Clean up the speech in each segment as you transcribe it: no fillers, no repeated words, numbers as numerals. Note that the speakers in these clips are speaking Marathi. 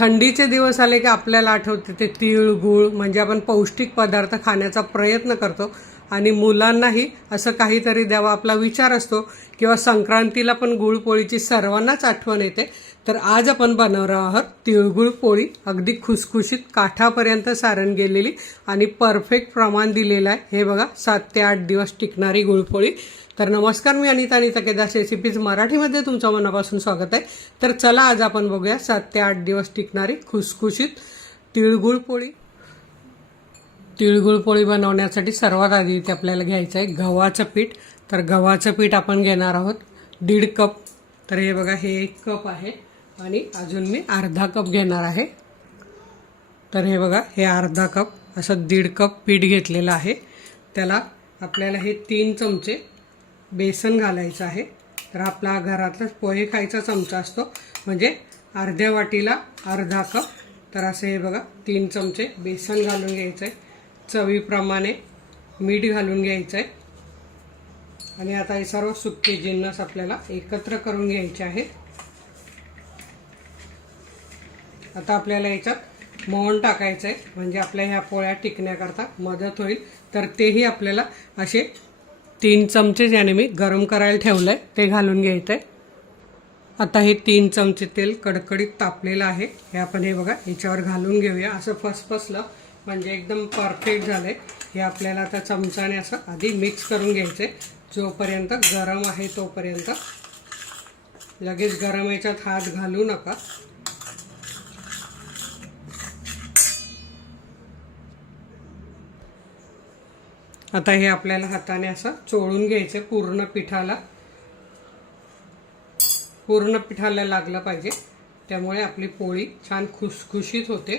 थंडीचे दिवस आले की आपल्याला आठवते ते तीळ गूळ, म्हणजे आपण पौष्टिक पदार्थ खाण्याचा प्रयत्न करतो आणि मुलांनाही असं काहीतरी द्यावा आपला विचार असतो. किंवा संक्रांतीला पण गुळपोळीची सर्वांनाच आठवण येते. तर आज आपण बनवणार आहोत तिळगुळ पोळी. अगदी खुसखुशीत काठापर्यंत सारण गेलेली आणि परफेक्ट प्रमाण दिलेलं आहे. हे बघा, 7 ते 8 दिवस टिकणारी गुळपोळी. तर नमस्कार, मी अनिता केदार रेसिपीज मराठीमध्ये तुमचं मनापासून स्वागत आहे. तर चला आज आपण बघूया 7 ते 8 दिवस टिकणारी खुसखुशीत तिळगुळ पोळी. तिळगुळ पोळी बनवण्यासाठी सर्वात आधी इथे आपल्याला घ्यायचं आहे गव्हाचं पीठ. तर गव्हाचं पीठ आपण घेणार आहोत 1.5 कप. तर हे बघा, हे 1 कप आहे आणि अजून मी अर्धा कप घेणार आहे. तर हे बघा, हे अर्धा कप असं 1.5 कप पीठ घेतलेलं आहे. त्याला आपल्याला हे 3 चमचे बेसन घालायचं आहे. तर आपला घरातलाच पोहे खायचा चमचा असतो, म्हणजे अर्ध्या वाटीला अर्धा कप. तर असं हे बघा 3 चमचे बेसन घालून घ्यायचं आहे. चवीप्रमाणे मीठ घालून घ्यायचं आहे. आणि आता हे सर्व सुके जिन्नस आपल्याला एकत्र करून घ्यायचे आहेत. आता आपल्याला याच्यात मोहन टाकायचं आहे, म्हणजे आपल्या ह्या पोळ्या टिकण्याकरता मदत होईल. तर तेही आपल्याला असे 3 चमचे ज्याने मी गरम करायला ठेवलं आहे ते घालून घ्यायचं आहे. आता हे 3 चमचे तेल कडकडीत तापलेलं आहे. हे आपण हे बघा याच्यावर घालून घेऊया. असं फसफसलं म्हणजे एकदम परफेक्ट झालं आहे. हे आपल्याला आता चमचाने असं आधी मिक्स करून घ्यायचं आहे. जोपर्यंत गरम आहे तोपर्यंत. लगेच गरम याच्यात हात घालू नका. आता हे आपल्याला हाताने असं चोळून घ्यायचं. पूर्ण पिठाला लागलं पाहिजे, त्यामुळे आपली पोळी छान खुसखुशीत होते.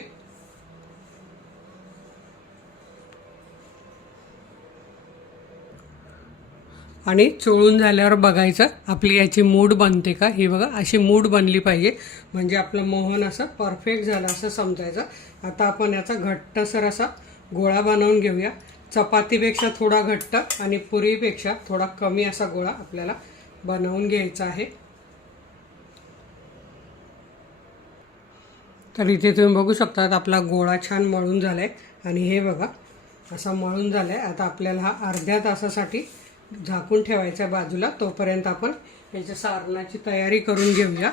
आणि चोळून झाल्यावर बघायचं आपली याची मूड बनते का. ही बघा, अशी मूड बनली पाहिजे, म्हणजे आपलं मोहन असं परफेक्ट झालं असं समजायचं. आता आपण याचा घट्टसर असा गोळा बनवून घेऊया. चपातीपेक्षा थोडा घट्ट आणि पुरीपेक्षा थोडा कमी असा गोळा आपल्याला बनवून घ्यायचा आहे. तर इथे तुम्ही बघू शकता आपला गोळा छान मळून झालाय. आणि हे बघा असा मळून झालाय. आता आपल्याला हा अर्ध्या तासासाठी झाकून ठेवायचा बाजूला. तोपर्यंत आपण याच्या सारणाची तयारी करून घेऊया.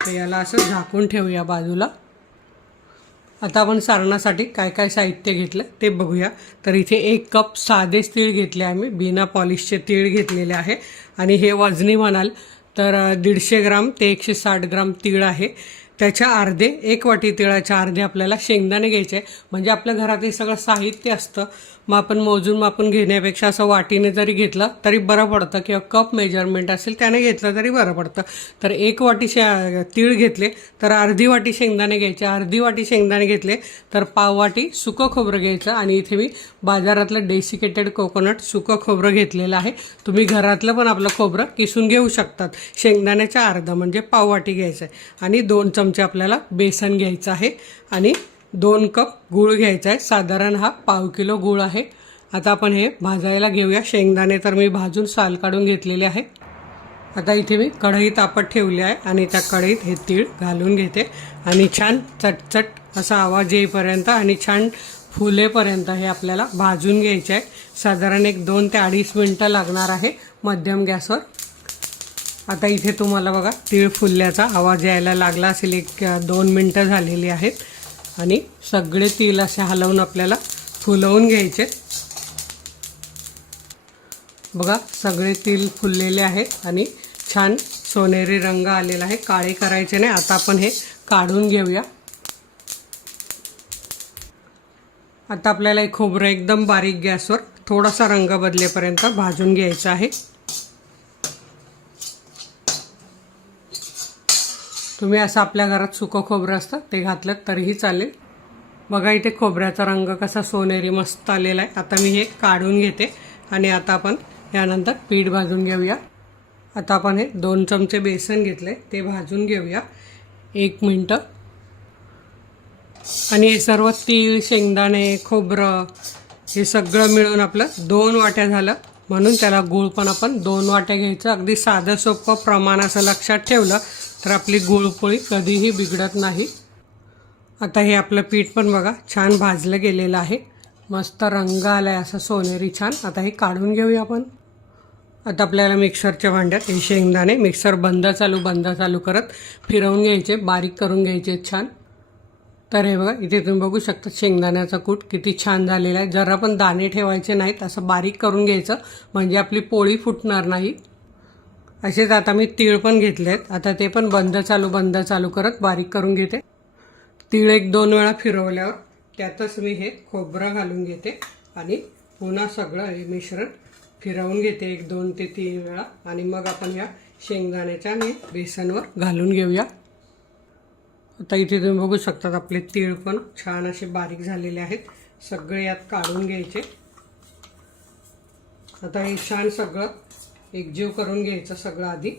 तर याला असं झाकून ठेवूया बाजूला. आता आपण सारणासाठी काय काय साहित्य घेतलं ते बघूया. तर इथे 1 कप साधेच तीळ घेतले आम्ही, बिना पॉलिशचे तीळ घेतलेले आहे. आणि हे वजनी म्हणाल तर 150 ग्राम ते 160 ग्राम तीळ आहे. त्याच्या अर्धे, 1 वाटी तिळाच्या अर्धे आपल्याला शेंगदाणे घ्यायचे. म्हणजे आपल्या घरात हे सगळं साहित्य असतं, मग आपण मापून घेण्यापेक्षा असं वाटीने जरी घेतलं तरी बरं पडतं, किंवा कप मेजरमेंट असेल त्याने घेतलं तरी बरं पडतं. तर 1 वाटी तीळ घेतले तर अर्धी वाटी शेंगदाणे घ्यायचे. अर्धी वाटी शेंगदाणे घेतले तर पाव वाटी सुकं खोबरं घ्यायचं. आणि इथे मी बाजारातलं डेसिकेटेड कोकोनट सुकं खोबरं घेतलेलं आहे. तुम्ही घरातलं पण आपलं खोबरं किसून घेऊ शकतात. शेंगदाण्याच्या अर्धा म्हणजे पाव वाटी घ्यायचं आहे. आणि 2 चमचे आपल्याला बेसन घ्यायचं आहे. आणि 2 कप गूळ घ्यायचा आहे. साधारण हा पाव किलो गूळ आहे. आता आपण हे भाजायला घेऊया. शेंगदाणे तर मी भाजून साल काढून घेतलेले आहे. आता इथे मी कढई तापत ठेवली आहे आणि त्या कढईत हे तीळ घालून घेते. आणि छान चटचट असा आवाज येईपर्यंत आणि छान फुलेपर्यंत हे आपल्याला भाजून घ्यायचे आहे. साधारण 2 ते 2.5 मिनटं लागणार आहे मध्यम गॅसवर. आता इथे तुम्हाला बघा तीळ फुलल्याचा आवाज यायला लागला असेल. 1-2 मिनटं झालेली आहेत. आणि सगळे तीळ असे हलवून आपल्याला फुलवून घ्यायचे. बघा, सगळे तीळ फुललेले आहेत आणि छान सोनेरी रंग आलेला आहे. काळे करायचे नाही. आता आपण हे काढून घेऊया. आता आपल्याला हे खोबरं एकदम बारीक गॅसवर थोडासा रंग बदलेपर्यंत भाजून घ्यायचं आहे. तुम्ही असं आपल्या घरात सुकं खोबरं असतं ते घातलं तरीही चालेल. बघा, इथे खोबऱ्याचा रंग कसा सोनेरी मस्त आलेला आहे. आता मी हे काढून घेते. आणि आता आपण यानंतर पीठ भाजून घेऊया. आता आपण हे 2 चमचे बेसन घेतले ते भाजून घेऊया 1 मिनटं. आणि हे सर्व तीळ, शेंगदाणे, खोबरं हे सगळं मिळून आपलं 2 वाट्या झालं, म्हणून त्याला गूळ पण आपण 2 वाट्या घ्यायचं. अगदी साधं सोपं प्रमाण असं लक्षात ठेवलं तर आपली गुळपोळी कधीही बिघडत नाही. आता हे आपलं पीठ पण बघा छान भाजलं गेलेलं आहे, मस्त रंग आलाय असा सोनेरी छान. आता हे काढून घेऊया आपण. आता आपल्याला मिक्सरच्या भांड्यात हे शेंगदाणे मिक्सर बंद चालू करत फिरवून घ्यायचे, बारीक करून घ्यायचे छान. तर हे बघा इथे तुम्ही बघू शकता शेंगदाण्याचा कूट किती छान झालेला आहे. जरा पण दाणे ठेवायचे नाहीत, असं बारीक करून घ्यायचं म्हणजे आपली पोळी फुटणार नाही. असेच आता मी तीळ पण घेतले आहेत, आता ते पण बंद चालू करत बारीक करून घेते. तीळ 1-2 वेळा फिरवल्यावर त्यातच मी हे खोबरं घालून घेते आणि पुन्हा सगळं हे मिश्रण फिरवून घेते 1-2 ते 3 वेळा आणि मग आपण या शेंगदाण्याच्या आणि बेसनवर घालून घेऊया. आता इथे तुम्ही बघू शकता आपले तीळ पण छान असे बारीक झालेले आहेत, सगळे यात काढून घ्यायचे. आता हे छान सगळं एकजीव करून घ्यायचं सगळं आधी.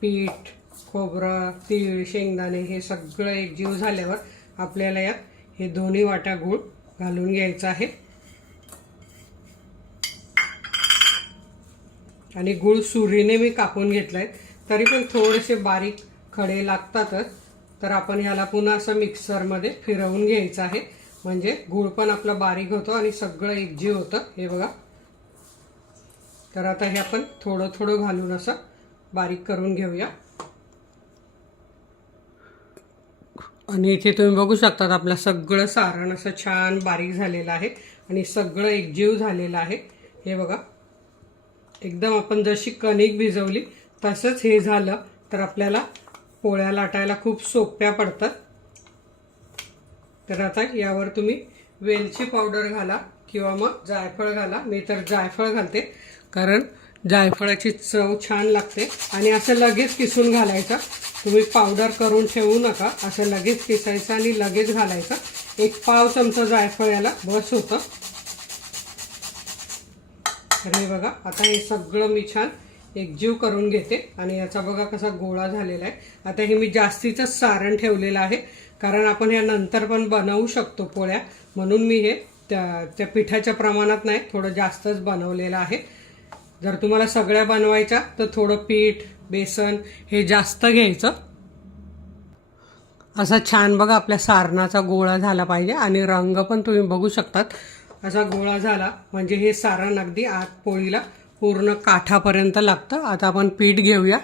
पीठ, खोबरं, तीळ, शेंगदाणे हे सगळं एकजीव झाल्यावर आपल्याला यात हे 2 वाट्या गूळ घालून घ्यायचा आहे. आणि गूळ सुरीने मी कापून घेतलाय, तरी पण थोडेसे बारीक खडे लागतातच. तर आपण ह्याला पुन्हा असं मिक्सरमध्ये फिरवून घ्यायचं आहे, म्हणजे गूळ पण आपला बारीक होतो आणि सगळं एकजीव होतं. हे बघा. तर आता हे आपण थोडं घालून असं बारीक करून घेऊया. आणि इथे तुम्ही बघू शकता आपलं सगळं सारण असं छान बारीक झालेलं आहे आणि सगळं एकजीव झालेलं आहे. हे बघा, एकदम आपण जशी कणिक भिजवली तसंच हे झालं तर आपल्याला पोळ्या लाटायला खूप सोप्या पडतात. तर आता यावर तुम्ही वेलची पावडर घाला किंवा मग जायफळ घाला. मी तर जायफळ घालते, कारण जायफळाची चव छान लागते. आणि असं लगेच किसून घालायचं, तुम्ही पावडर करून ठेवू नका, असं लगेच किसायचं आणि लगेच घालायचं. 1 पाव चमचा जायफळ याला बस होतं. तर हे बघा, आता हे सगळं मी छान एकजीव करून घेते आणि याचा बघा कसा गोळा झालेला आहे. आता हे मी जास्तीचंच सारण ठेवलेलं आहे, कारण आपण या नंतर पण बनवू शकतो पोळ्या, म्हणून मी हे त्या पिठाच्या प्रमाणात नाही, थोडं जास्तच बनवलेलं आहे. जर तुम्हाला सगळ्या बनवायच्या तर थोडं पीठ, बेसन हे जास्त घ्यायचं. असा छान बघा आपल्या सारणाचा गोळा झाला पाहिजे आणि रंग पण तुम्ही बघू शकतात असा गोळा झाला म्हणजे हे सारण अगदी आत पोळीला पूर्ण काठापर्यंत लागतं. आता आपण पीठ घेऊया.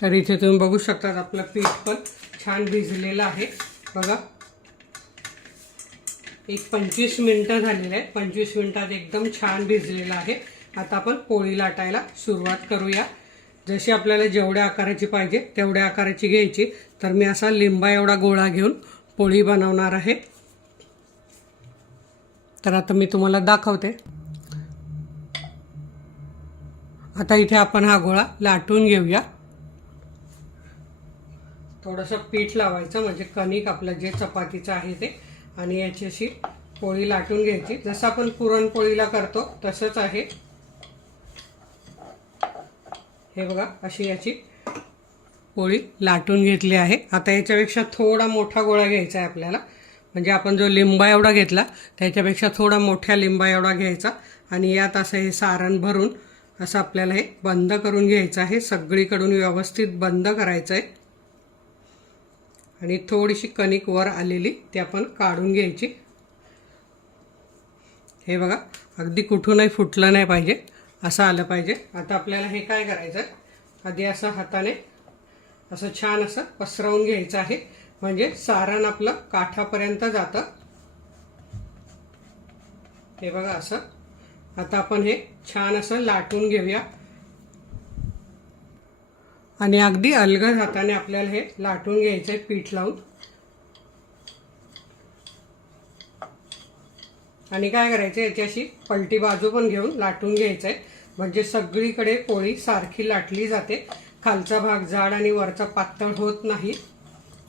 तर इथे तुम्ही बघू शकता आपलं पीठ पण छान भिजलेलं आहे बघा. एक 25 मिनिटं झालेलं आहे. 25 मिनिटात एकदम छान भिजलेलं आहे. आता आपण पोळी लाटायला सुरुवात करूया. जशी आपल्याला जेवढ्या आकाराची पाहिजे तेवढ्या आकाराची घ्यायची. तर मी असा लिंबा एवढा गोळा घेऊन पोळी बनवणार आहे. तर आता मी तुम्हाला दाखवते. आता इथे आपण हा गोळा लाटून घेऊया. थोडंसं पीठ लावायचं म्हणजे कणिक आपलं जे चपातीचं आहे ते, आणि याची अशी पोळी लाटून घ्यायची. जसं आपण पुरणपोळीला करतो तसंच आहे. हे बघा, अशी याची पोळी लाटून घेतली आहे. आता याच्यापेक्षा थोडा मोठा गोळा घ्यायचा आहे आपल्याला, म्हणजे आपण जो लिंबा एवढा घेतला त्याच्यापेक्षा थोडा मोठ्या लिंबा एवढा घ्यायचा आणि यात असं हे सारण भरून असं आपल्याला हे बंद करून घ्यायचं आहे. सगळीकडून व्यवस्थित बंद करायचं आहे आणि थोडीशी कणिक वर आलेली ती आपण काढून घ्यायची. हे बघा, अगदी कुठूनही फुटलं नाही पाहिजे, असं आलं पाहिजे. आता आपल्याला हे काय करायचं आहे, आधी असं हाताने असं छान असं पसरवून घ्यायचं आहे, म्हणजे सारण आपलं काठापर्यंत जातं. हे बघा असं. आता आपण हे छान असं लाटून घेऊया आणि अगदी अलगद हाताने आपल्याला हे लाटून घ्यायचंय पीठ लावून. आणि काय करायचं, याची अशी पलटी बाजू पण घेऊन लाटून घ्यायचंय, म्हणजे सगळीकडे पोळी सारखी लाटली जाते. खालचा भाग जाड आणि वरचा पातळ होत नाही.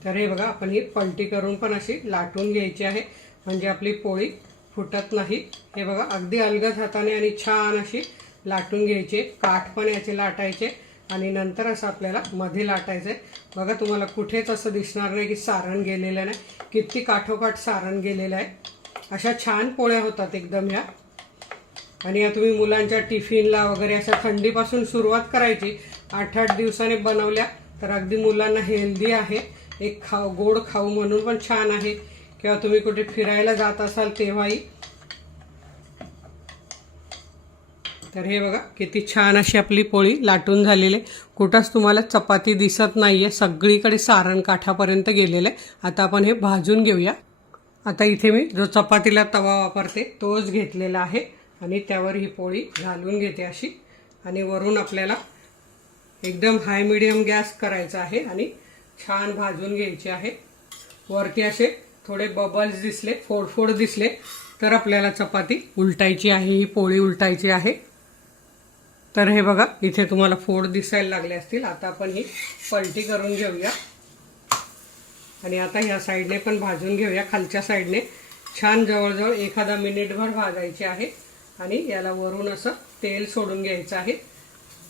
तर हे बघा, आपण ही पलटी करून पण अशी लाटून घ्यायची आहे, म्हणजे आपली पोळी फुटत नाही. हे बघा, अगदी अलगद हाताने आणि छान अशी लाटून घ्यायची. काठ पण याचे लाटायचे आणि नंतर असं आपल्याला मध्ये लाटायचं आहे. बघा, तुम्हाला कुठेच असं दिसणार नाही की सारण गेलेलं नाही, किती काठोकाठ सारण गेलेलं आहे. अशा छान पोळ्या होतात एकदम ह्या. आणि या तुम्ही मुलांच्या टिफिनला वगैरे अशा थंडीपासून सुरुवात करायची. 8-8 दिवसाने बनवल्या तर अगदी मुलांना हेल्दी आहे. एक गोड खाऊ म्हणून पण छान आहे, किंवा तुम्ही कुठे फिरायला जात असाल तेव्हाही. तर हे बघा किती छान अशी आपली पोळी लाटून झालेली आहे. कुठंच तुम्हाला चपाती दिसत नाहीये, सगळीकडे सारण काठापर्यंत गेलेलं आहे. आता आपण हे भाजून घेऊया. आता इथे मी जो चपातीला तवा वापरते तोच घेतलेला आहे आणि त्यावर ही पोळी घालून घेते अशी. आणि वरून आपल्याला एकदम हाय मीडियम गॅस करायचा आहे आणि छान भाजून घ्यायची आहे. वरती असे थोडे बबल्स दिसले, फोड दिसले तर आपल्याला चपाती उलटायची आहे, ही पोळी उलटायची आहे. तर हे बघा इथे तुम्हाला फोड दिसायला लागले असतील. आता आपण ही पलटी करून घेऊया आणि आता ह्या साईडने पण भाजून घेऊया. खालच्या साईडने छान जवळजवळ एखादा मिनिटभर भाजायचे आहे आणि याला वरून असं तेल सोडून घ्यायचं आहे.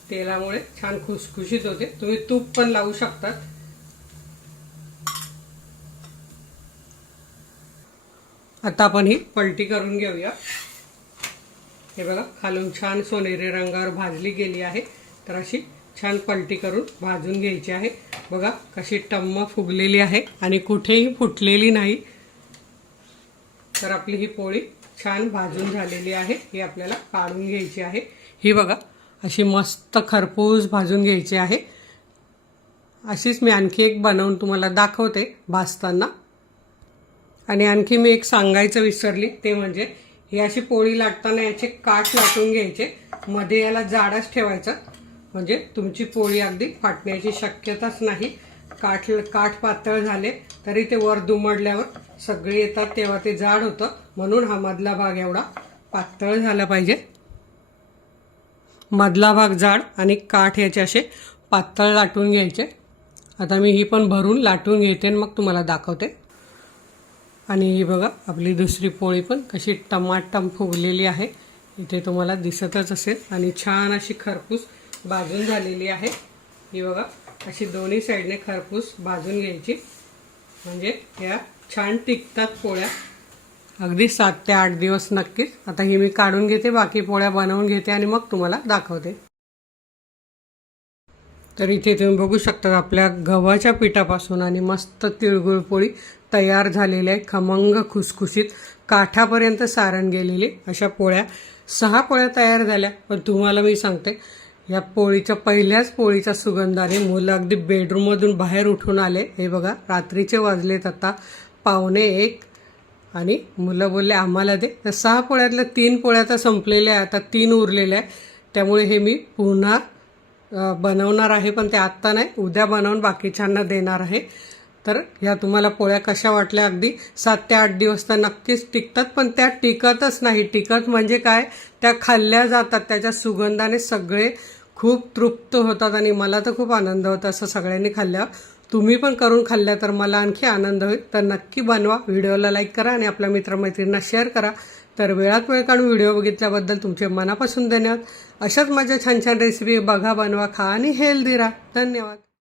तेलामुळे छान खुसखुशीत होते. तुम्ही तूप पण लावू शकतात. आता आपण ही पलटी करून घेऊया. हे बघा खालून छान सोनेरी रंगावर भाजली गेली आहे. तर अशी छान पलटी करून भाजून घ्यायची आहे. बघा कशी टम्म फुगलेली आहे आणि कुठेही फुटलेली नाही. तर आपली ही पोळी छान भाजून झालेली आहे. ही आपल्याला काढून घ्यायची आहे. ही बघा अशी मस्त खरपूस भाजून घ्यायची आहे. अशीच मी आणखी एक बनवून तुम्हाला दाखवते भाजताना. आणि आणखी मी एक सांगायचं विसरली, ते म्हणजे ही अशी पोळी लाटताना याचे काठ लाटून घ्यायचे. मध्ये याला जाडच ठेवायचं, म्हणजे तुमची पोळी अगदी फाटण्याची शक्यताच नाही. काठ पातळ झाले तरी ते वर दुमडल्यावर सगळे येतात तेव्हा ते जाड होतं. म्हणून हा मधला भाग एवढा पातळ झाला पाहिजे. मधला भाग जाड आणि काठ याचे असे पातळ लाटून घ्यायचे. आता मी ही पण भरून लाटून घेते आणि मग तुम्हाला दाखवते. आणि ही बघा आपली दुसरी पोळी पण कशी टमाटम फुगलेली आहे. इथे तुम्हाला दिसतच असेल आणि छान अशी खरपूस भाजून झालेली आहे. ही बघा अशी दोन्ही साईडने खरपूस भाजून घ्यायची, म्हणजे या छान टिकतात पोळ्या अगदी 7 ते 8 दिवस नक्कीच. आता ही मी काढून घेते, बाकी पोळ्या बनवून घेते आणि मग तुम्हाला दाखवते. तर इथे तुम्ही बघू शकता आपल्या गव्हाच्या पिठापासून आणि मस्त तिळगुळ पोळी तयार झालेल्या आहे. खमंग खुसखुशीत काठापर्यंत सारण गेलेली अशा पोळ्या 6 पोळ्या तयार झाल्या. पण तुम्हाला मी सांगते या पहिल्याच पोळीच्या सुगंधाने मुलं अगदी बेडरूममधून बाहेर उठून आले. हे बघा रात्रीचे वाजलेत आता 1:15 आणि मुलं बोलले आम्हाला दे. तर 6 पोळ्यातल्या 3 पोळ्या तर संपलेल्या आहे, आता 3 उरलेल्या आहे. त्यामुळे हे मी पुन्हा बनवणार आहे, पण ते आत्ता नाही, उद्या बनवून बाकीच्यांना देणार आहे. तर ह्या तुम्हाला पोळ्या कशा वाटल्या? अगदी 7 ते 8 दिवस तर नक्कीच टिकतात. पण त्या टिकतच नाही. टिकत म्हणजे काय, त्या खाल्ल्या जातात. त्याच्या सुगंधाने सगळे खूप तृप्त होतात आणि मला तर खूप आनंद होता असं सगळ्यांनी खाल्ल्यावर. तुम्ही पण करून खाल्ल्या तर मला आणखी आनंद होईल. तर नक्की बनवा, व्हिडिओला लाईक करा आणि आपल्या मित्रमैत्रिणींना शेअर करा. तर वेळात वेळ काढून व्हिडिओ बघितल्याबद्दल तुमचे मनापासून धन्यवाद. अशाच माझ्या छान छान रेसिपी बघा, बनवा, खा आणि हेल्दी राहा. धन्यवाद.